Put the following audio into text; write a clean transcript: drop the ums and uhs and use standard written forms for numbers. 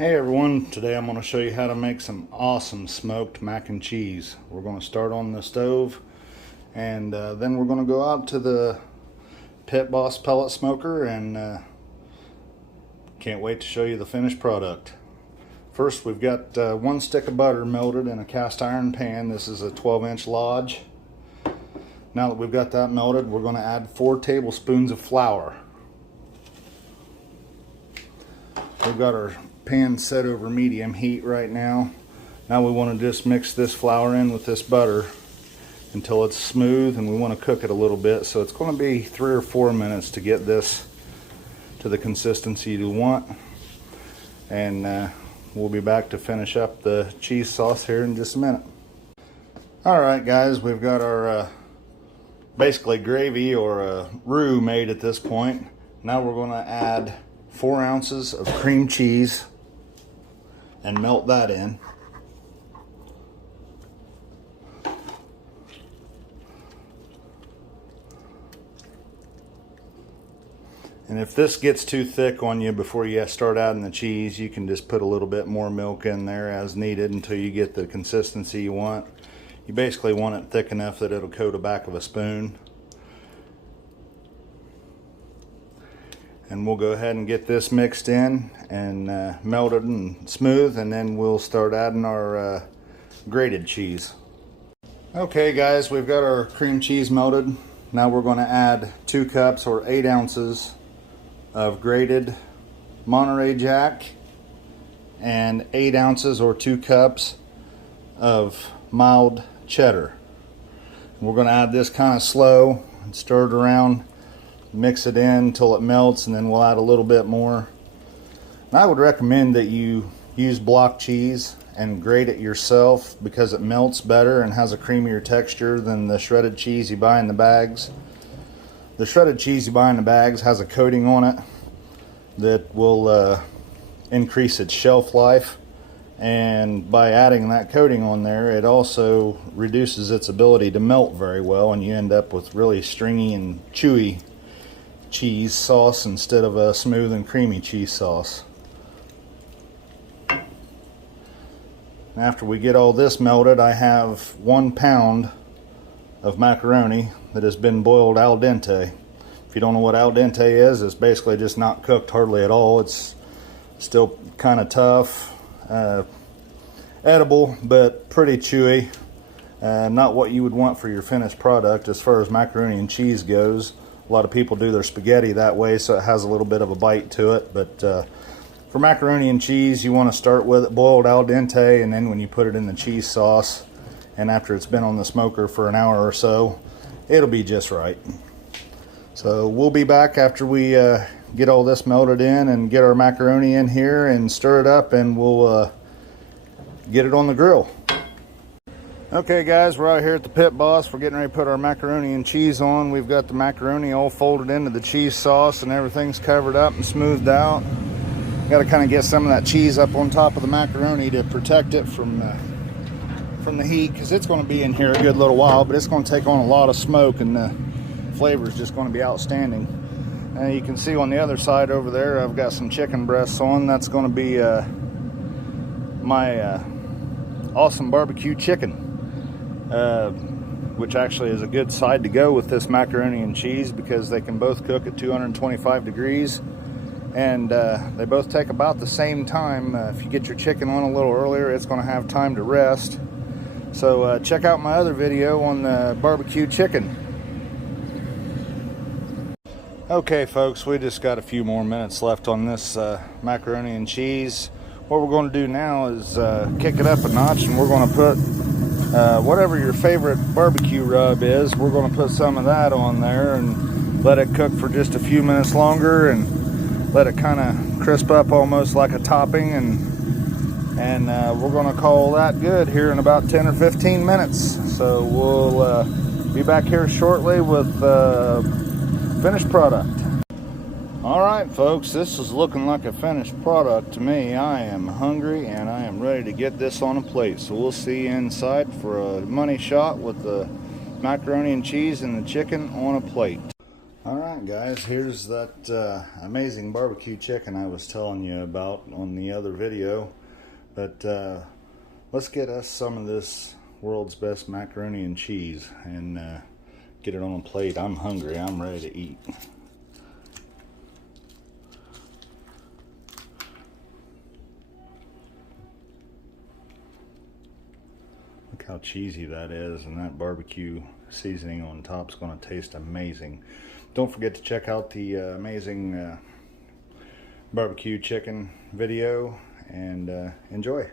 Hey everyone, today I'm going to show you how to make some awesome smoked mac and cheese. We're going to start on the stove and then we're going to go out to the Pit Boss pellet smoker and can't wait to show you the finished product. First we've got 1 stick of butter melted in a cast iron pan. This is a 12-inch Lodge. Now that we've got that melted, we're going to add 4 tablespoons of flour. We've got our pan set over medium heat right now. Now we want to just mix this flour in with this butter until it's smooth, and we want to cook it a little bit. So it's going to be 3 or 4 minutes to get this to the consistency you want. And we'll be back to finish up the cheese sauce here in just a minute. Alright guys, we've got our basically gravy or roux made at this point. Now we're going to add 4 ounces of cream cheese and melt that in. And if this gets too thick on you before you start adding the cheese, you can just put a little bit more milk in there as needed until you get the consistency you want. You basically want it thick enough that it'll coat the back of a spoon. And we'll go ahead and get this mixed in and melted and smooth, and then we'll start adding our grated cheese. Okay guys, we've got our cream cheese melted. Now we're going to add 2 cups or 8 ounces of grated Monterey Jack and 8 ounces or 2 cups of mild cheddar. And we're going to add this kind of slow and stir it around. Mix it in until it melts, and then we'll add a little bit more. And I would recommend that you use block cheese and grate it yourself because it melts better and has a creamier texture than the shredded cheese you buy in the bags. The shredded cheese you buy in the bags has a coating on it that will increase its shelf life, and by adding that coating on there, it also reduces its ability to melt very well, and you end up with really stringy and chewy cheese sauce instead of a smooth and creamy cheese sauce. After we get all this melted, I have 1 pound of macaroni that has been boiled al dente. If you don't know what al dente is, it's basically just not cooked hardly at all. It's still kind of tough, edible, but pretty chewy. Not what you would want for your finished product as far as macaroni and cheese goes. A lot of people do their spaghetti that way, so it has a little bit of a bite to it. But for macaroni and cheese, you want to start with it boiled al dente, and then when you put it in the cheese sauce, and after it's been on the smoker for an hour or so, it'll be just right. So we'll be back after we get all this melted in and get our macaroni in here and stir it up, and we'll get it on the grill. Okay guys, we're out here at the Pit Boss. We're getting ready to put our macaroni and cheese on. We've got the macaroni all folded into the cheese sauce and everything's covered up and smoothed out. Got to kind of get some of that cheese up on top of the macaroni to protect it from the heat, because it's going to be in here a good little while, but it's going to take on a lot of smoke, and the flavor is just going to be outstanding. You can see on the other side over there, I've got some chicken breasts on. That's going to be my awesome barbecue chicken. Which actually is a good side to go with this macaroni and cheese, because they can both cook at 225 degrees, and they both take about the same time. If you get your chicken on a little earlier, it's going to have time to rest. So check out my other video on the barbecue chicken. Okay folks, we just got a few more minutes left on this macaroni and cheese. What we're going to do now is kick it up a notch, and we're going to put whatever your favorite barbecue rub is. We're going to put some of that on there and let it cook for just a few minutes longer, and let it kind of crisp up almost like a topping, and we're going to call that good here in about 10 or 15 minutes. So we'll be back here shortly with finished product. Alright folks, this is looking like a finished product to me. I am hungry and I am ready to get this on a plate. So we'll see you inside for a money shot with the macaroni and cheese and the chicken on a plate. Alright guys, here's that amazing barbecue chicken I was telling you about on the other video. But let's get us some of this world's best macaroni and cheese and get it on a plate. I'm hungry, I'm ready to eat. Look how cheesy that is, and that barbecue seasoning on top is going to taste amazing. Don't forget to check out the amazing barbecue chicken video and enjoy.